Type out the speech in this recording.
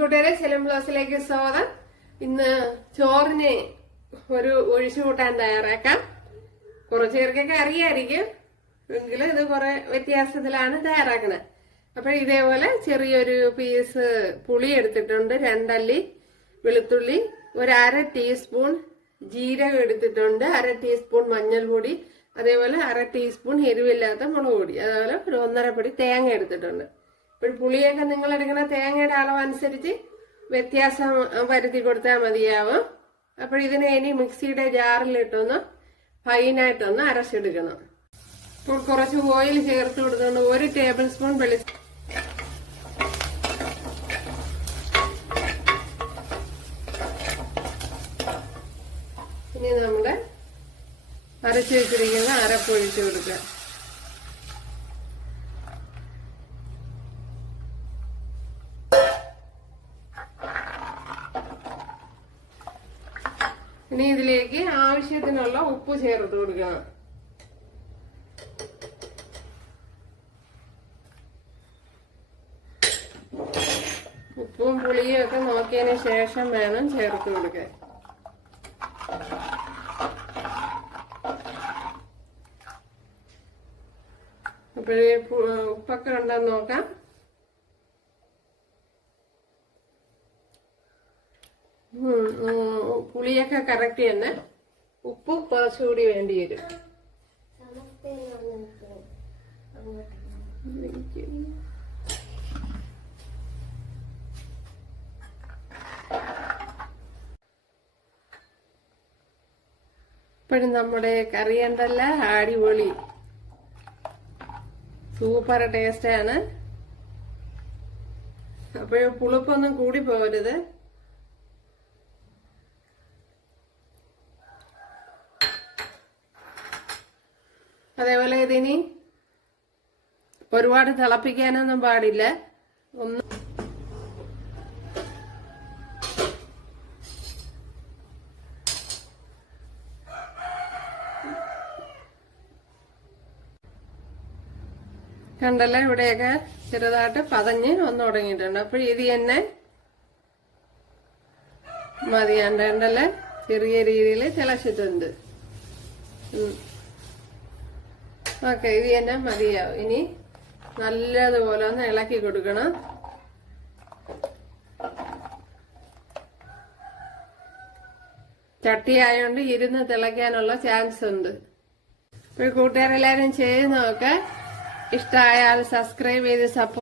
കൂട്ടുകാരെ, സെലം ബ്ലോസിലേക്ക് സ്വാഗതം. ഇന്ന് ചോറിന് ഒരു ഒഴിച്ചു കൂട്ടാൻ തയ്യാറാക്കാം. കുറച്ചു പേർക്കൊക്കെ അറിയായിരിക്കും, എങ്കിലും ഇത് കുറെ വ്യത്യാസത്തിലാണ് തയ്യാറാക്കുന്നത്. അപ്പൊ ഇതേപോലെ ചെറിയൊരു പീസ് പുളി എടുത്തിട്ടുണ്ട്, 2 അല്ലി വെളുത്തുള്ളി, ഒരു 1/2 ടീസ്പൂൺ ജീരകം എടുത്തിട്ടുണ്ട്, 1/2 ടീസ്പൂൺ മഞ്ഞൾപ്പൊടി, അതേപോലെ 1/2 ടീസ്പൂൺ എരിവില്ലാത്ത മുളക് പൊടി, അതേപോലെ ഒരു 1.5 പൊടി തേങ്ങ എടുത്തിട്ടുണ്ട്. ഇപ്പോൾ പുളിയൊക്കെ നിങ്ങൾ എടുക്കുന്ന തേങ്ങയുടെ അളവനുസരിച്ച് വ്യത്യാസം വരുത്തി കൊടുത്താൽ മതിയാവും. അപ്പോൾ ഇതിനെ ഇനി മിക്സിയുടെ ജാറിലിട്ടൊന്ന് ഫൈനായിട്ടൊന്ന് അരച്ചെടുക്കണം. ഇപ്പോൾ കുറച്ച് ഓയിൽ ചേർത്ത് കൊടുത്തുകൊണ്ട് 1 ടേബിൾ സ്പൂൺ വെളിച്ചെണ്ണ, ഇനി നമ്മുടെ അരച്ചു വെച്ചിരിക്കുന്ന അരപ്പൊഴിച്ച് കൊടുക്കുക. ഇനി ഇതിലേക്ക് ആവശ്യത്തിനുള്ള ഉപ്പ് ചേർത്ത് കൊടുക്കണം. ഉപ്പും പുളിയും ഒക്കെ നോക്കിയതിന് ശേഷം വേണം ചേർത്ത് കൊടുക്കാൻ. അപ്പോഴേ ഉപ്പൊക്കെ ഉണ്ടെന്ന് നോക്കാം. പുളിയൊക്കെ കറക്റ്റ് തന്നെ, ഉപ്പ് കുറച്ചുകൂടി വേണ്ടി വരും. ഇപ്പോഴും നമ്മുടെ കറി ഉണ്ടല്ല, അടിപൊളി സൂപ്പർ ടേസ്റ്റാണ്. അപ്പോഴും പുളിപ്പൊന്നും കൂടി പോകരുത്. അതേപോലെ ഇതിനി ഒരുപാട് തിളപ്പിക്കാനൊന്നും പാടില്ല. ഒന്ന് കണ്ടല്ലോ, ഇവിടെയൊക്കെ ചെറുതായിട്ട് പതഞ്ഞ് വന്നു തുടങ്ങിയിട്ടുണ്ട്. അപ്പോൾ ഇത് തന്നെ മതിയാണ്ടല്ലേ, ചെറിയ രീതിയിൽ തിളച്ചിട്ടുണ്ട്. ഓക്കെ, ഇത് തന്നെ മതിയാവും. ഇനി നല്ലതുപോലെ ഒന്ന് ഇളക്കി കൊടുക്കണം. ചട്ടി ആയതുകൊണ്ട് ഇരുന്ന് തിളയ്ക്കാനുള്ള ചാൻസ് ഉണ്ട്. ഇപ്പോൾ കൂട്ടുകാരെല്ലാവരും ചെയ്ത് നോക്കാം. ഇഷ്ടമായാൽ സബ്സ്ക്രൈബ് ചെയ്ത് സപ്പോർട്ട്